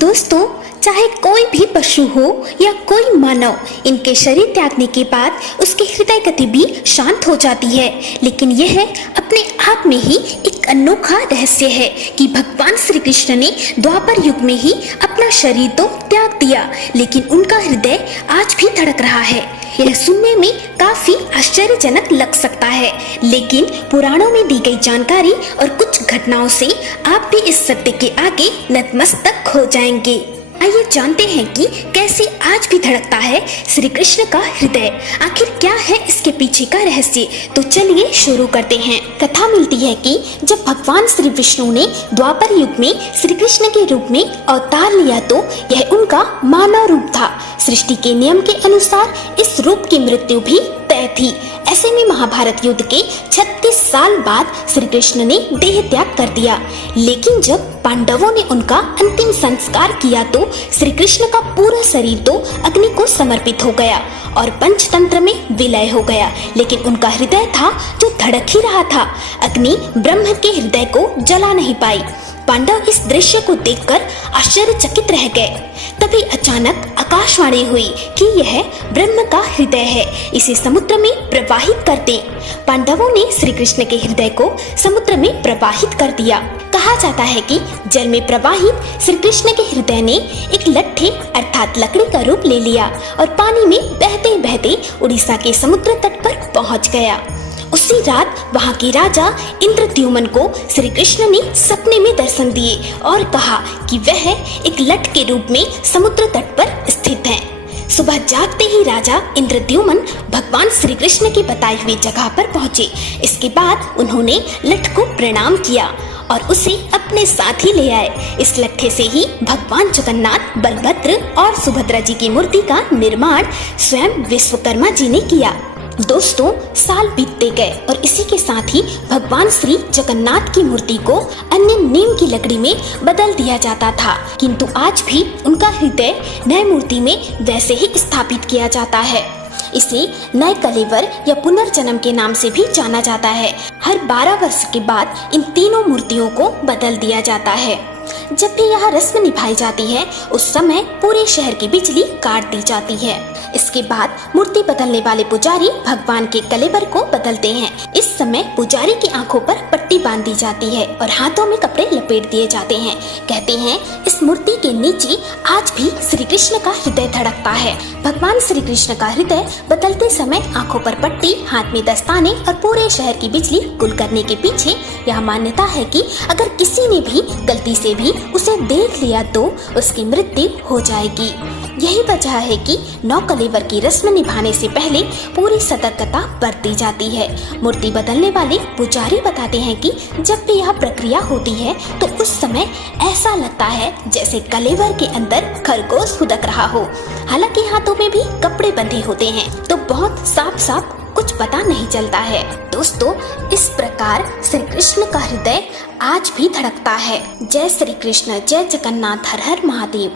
दोस्तों, चाहे कोई भी पशु हो या कोई मानव, इनके शरीर त्यागने के बाद उसके हृदय गति भी शांत हो जाती है। लेकिन यह अपने आप में ही एक अनोखा रहस्य है कि भगवान श्री कृष्ण ने द्वापर युग में ही अपना शरीर तो त्याग दिया, लेकिन उनका हृदय आज भी धड़क रहा है। यह सुनने में काफी आश्चर्यजनक लग सकता है, लेकिन पुराणों में दी गई जानकारी और कुछ घटनाओं से आप भी इस सत्य के आगे नतमस्तक हो जाएंगे। आइए जानते हैं कि कैसे आज भी धड़कता है श्री कृष्ण का हृदय। आखिर क्या है इसके पीछे का रहस्य, तो चलिए शुरू करते हैं। कथा मिलती है कि जब भगवान श्री विष्णु ने द्वापर युग में श्री कृष्ण के रूप में अवतार लिया तो यह उनका मानव रूप था। सृष्टि के नियम के अनुसार इस रूप की मृत्यु भी तय थी। ऐसे में महाभारत युद्ध के 36 साल बाद श्री कृष्ण ने देह त्याग कर दिया। लेकिन जब पांडवों ने उनका अंतिम संस्कार किया तो श्री कृष्ण का पूरा शरीर तो अग्नि को समर्पित हो गया और पंचतंत्र में विलय हो गया, लेकिन उनका हृदय था जो धड़क ही रहा था। अग्नि ब्रह्म के हृदय को जला नहीं पाई। पांडव इस दृश्य को देखकर आश्चर्यचकित रह गए। तभी अचानक आकाशवाणी हुई कि यह ब्रह्म का हृदय है, इसे समुद्र में प्रवाहित कर दें। पांडवों ने श्री कृष्ण के हृदय को समुद्र में प्रवाहित कर दिया। कहा जाता है कि जल में प्रवाहित श्री कृष्ण के हृदय ने एक लट्ठे अर्थात लकड़ी का रूप ले लिया और पानी में बहते बहते उड़ीसा के समुद्र तट पर पहुंच गया। उसी रात वहां के राजा इंद्रद्युम्न को श्री कृष्ण ने सपने में दर्शन दिए और कहा कि वह एक लठ के रूप में समुद्र तट पर स्थित है। सुबह जागते ही राजा इंद्रद्युम्न भगवान श्री कृष्ण के बताए हुए जगह पर पहुंचे। इसके बाद उन्होंने लठ को प्रणाम किया और उसे अपने साथ ही ले आए। इस लट्ठे से ही भगवान जगन्नाथ, बलभद्र और सुभद्रा जी की मूर्ति का निर्माण स्वयं विश्वकर्मा जी ने किया। दोस्तों, साल बीतते गए और इसी के साथ ही भगवान श्री जगन्नाथ की मूर्ति को अन्य नीम की लकड़ी में बदल दिया जाता था, किंतु आज भी उनका हृदय नई मूर्ति में वैसे ही स्थापित किया जाता है। इसे नए कलेवर या पुनर्जन्म के नाम से भी जाना जाता है। हर 12 वर्ष के बाद इन तीनों मूर्तियों को बदल दिया जाता है। जब भी यह रस्म निभाई जाती है उस समय पूरे शहर की बिजली काट दी जाती है। इसके बाद मूर्ति बदलने वाले पुजारी भगवान के कलेवर को बदलते हैं। इस समय पुजारी की आंखों पर पट्टी बांध दी जाती है और हाथों में कपड़े लपेट दिए जाते हैं। कहते हैं इस मूर्ति के नीचे आज भी श्री कृष्ण का हृदय धड़कता है। भगवान श्री कृष्ण का हृदय बदलते समय आंखों पर पट्टी, हाथ में दस्ताने और पूरे शहर की बिजली गुल करने के पीछे यह मान्यता है कि अगर किसी ने भी गलती से भी उसे देख लिया तो उसकी मृत्यु हो जाएगी। यही वजह है कि 9 कलेवर की रस्म निभाने से पहले पूरी सतर्कता बरती जाती है। मूर्ति बदलने वाले पुजारी बताते हैं कि जब भी यह प्रक्रिया होती है तो उस समय ऐसा लगता है जैसे कलेवर के अंदर खरगोश फुदक रहा हो। हालांकि हाथों में भी कपड़े बंधे होते हैं तो बहुत साफ साफ कुछ पता नहीं चलता है। दोस्तों, इस प्रकार श्री कृष्ण का हृदय आज भी धड़कता है। जय श्री कृष्ण, जय जगन्नाथ, हर हर महादेव।